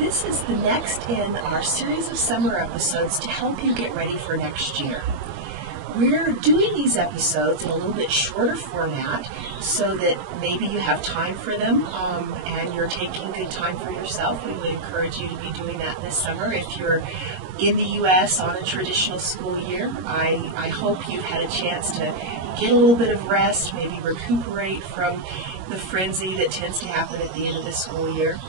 This is the next in our series of summer episodes to help you get ready for next year. We're doing these episodes in a little bit shorter format so that maybe you have time for them and you're taking good time for yourself. We would encourage you to be doing that this summer. If you're in the U.S. on a traditional school year, I hope you've had a chance to get a little bit of rest, maybe recuperate from the frenzy that tends to happen at the end of the school year.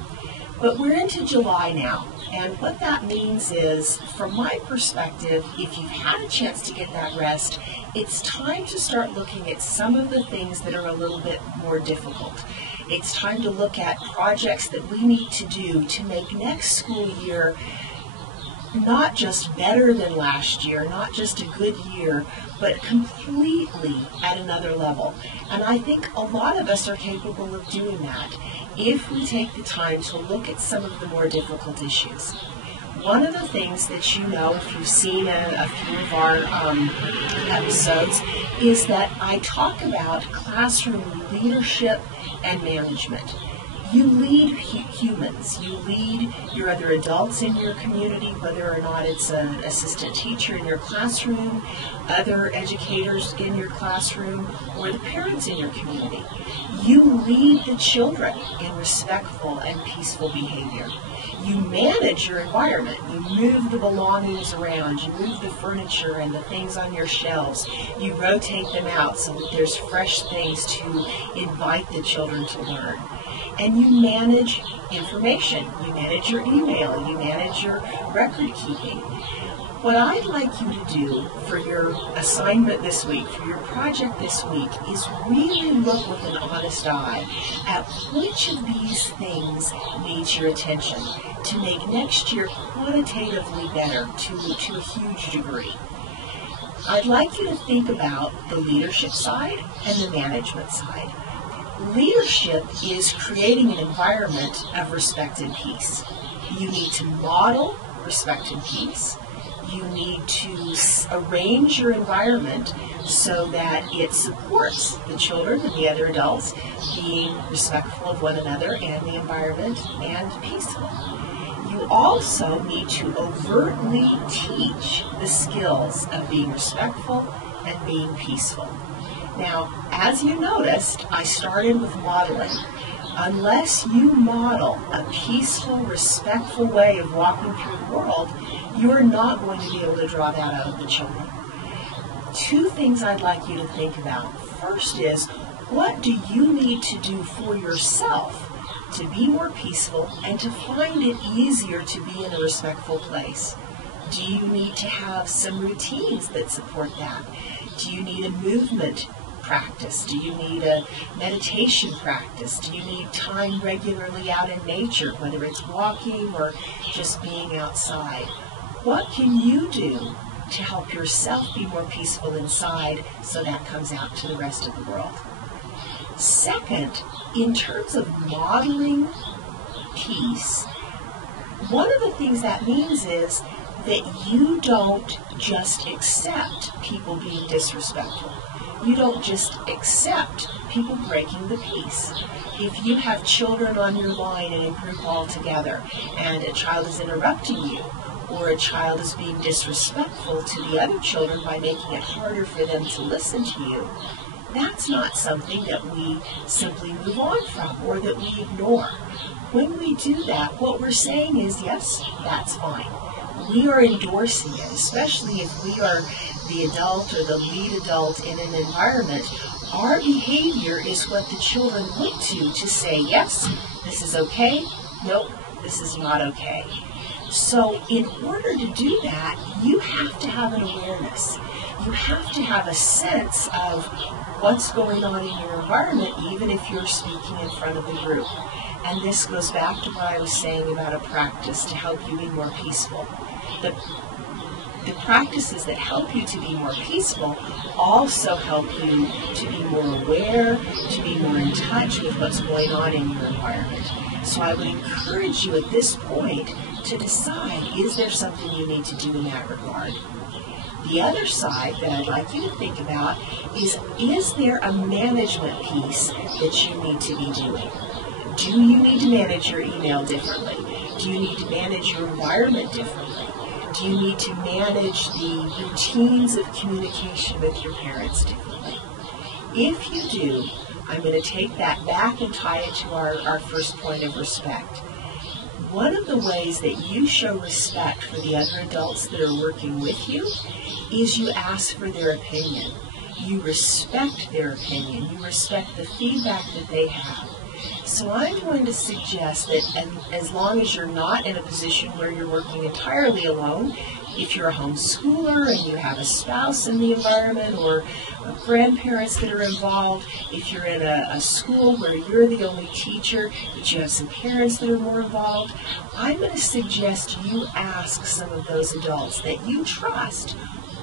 But we're into July now, and what that means is, from my perspective, if you've had a chance to get that rest, it's time to start looking at some of the things that are a little bit more difficult. It's time to look at projects that we need to do to make next school year not just better than last year, not just a good year, but completely at another level. And I think a lot of us are capable of doing that if we take the time to look at some of the more difficult issues. One of the things that you know, if you've seen a few of our episodes, is that I talk about classroom leadership and management. You lead humans. You lead your other adults in your community, whether or not it's an assistant teacher in your classroom, other educators in your classroom, or the parents in your community. You lead the children in respectful and peaceful behavior. You manage your environment. You move the belongings around. You move the furniture and the things on your shelves. You rotate them out so that there's fresh things to invite the children to learn. And you manage information. You manage your email. You manage your record keeping. What I'd like you to do for your assignment this week, for your project this week, is really look with an honest eye at which of these things needs your attention to make next year quantitatively better to a huge degree. I'd like you to think about the leadership side and the management side. Leadership is creating an environment of respect and peace. You need to model respect and peace. You need to arrange your environment so that it supports the children and the other adults being respectful of one another and the environment and peaceful. You also need to overtly teach the skills of being respectful and being peaceful. Now, as you noticed, I started with modeling. Unless you model a peaceful, respectful way of walking through the world, you're not going to be able to draw that out of the children. Two things I'd like you to think about. First is, what do you need to do for yourself to be more peaceful and to find it easier to be in a respectful place? Do you need to have some routines that support that? Do you need a movement practice? Do you need a meditation practice? Do you need time regularly out in nature, whether it's walking or just being outside? What can you do to help yourself be more peaceful inside so that comes out to the rest of the world? Second, in terms of modeling peace, one of the things that means is that you don't just accept people being disrespectful. You don't just accept people breaking the peace. If you have children on your line in a group all together and a child is interrupting you, or a child is being disrespectful to the other children by making it harder for them to listen to you, that's not something that we simply move on from or that we ignore. When we do that, what we're saying is, yes, that's fine. We are endorsing it, especially if we are the adult or the lead adult in an environment. Our behavior is what the children look to say, yes, this is okay, nope, this is not okay. So in order to do that, you have to have an awareness. You have to have a sense of what's going on in your environment, even if you're speaking in front of the group. And this goes back to what I was saying about a practice to help you be more peaceful. The practices that help you to be more peaceful also help you to be more aware, to be more in touch with what's going on in your environment. So I would encourage you at this point to decide, is there something you need to do in that regard? The other side that I'd like you to think about is there a management piece that you need to be doing? Do you need to manage your email differently? Do you need to manage your environment differently? Do you need to manage the routines of communication with your parents differently? If you do, I'm going to take that back and tie it to our first point of respect. One of the ways that you show respect for the other adults that are working with you is you ask for their opinion. You respect their opinion. You respect the feedback that they have. So I'm going to suggest that as long as you're not in a position where you're working entirely alone, if you're a homeschooler and you have a spouse in the environment or grandparents that are involved, if you're in a school where you're the only teacher, but you have some parents that are more involved, I'm going to suggest you ask some of those adults that you trust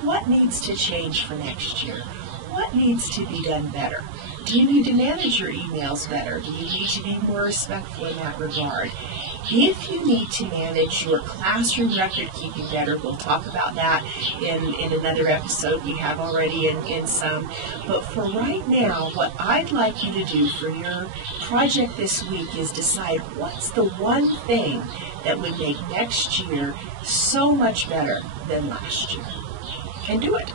what needs to change for next year. What needs to be done better? Do you need to manage your emails better? Do you need to be more respectful in that regard? If you need to manage your classroom record keeping better, we'll talk about that in another episode. We have already in some. But for right now, what I'd like you to do for your project this week is decide what's the one thing that would make next year so much better than last year. And do it.